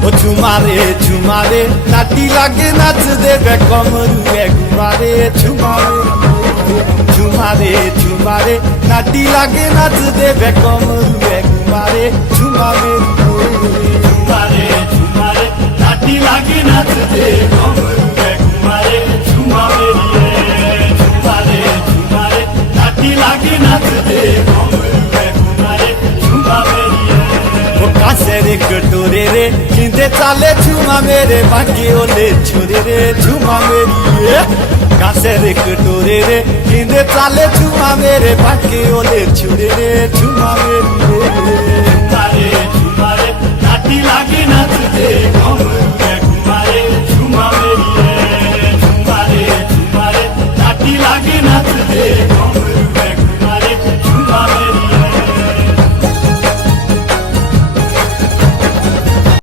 ও ঝুমারে নাটি লাগে নাচ দেবে কমরু একবারে ঝুমারে নাটি লাগে নাচ দেবে কমরু একবারে ঝুমারে নাটি লাগে নাচ দে কমরু একবারে ঝুমারে নাটি লাগে নাচ দে কমরু একবারে ঝুমারে কাছের কটোরে রে কিনতে চালে ঝুমা মেরে বাকি ওলে ছুরে রে ঝুমা মেরিয়ে কাছের কটোরে রে কিনতে চালে ঝুমা মেরে বাকি ওলে ছুরে রে ঝুমা মেরিয়ে ঝুমারে নাটি লাগে না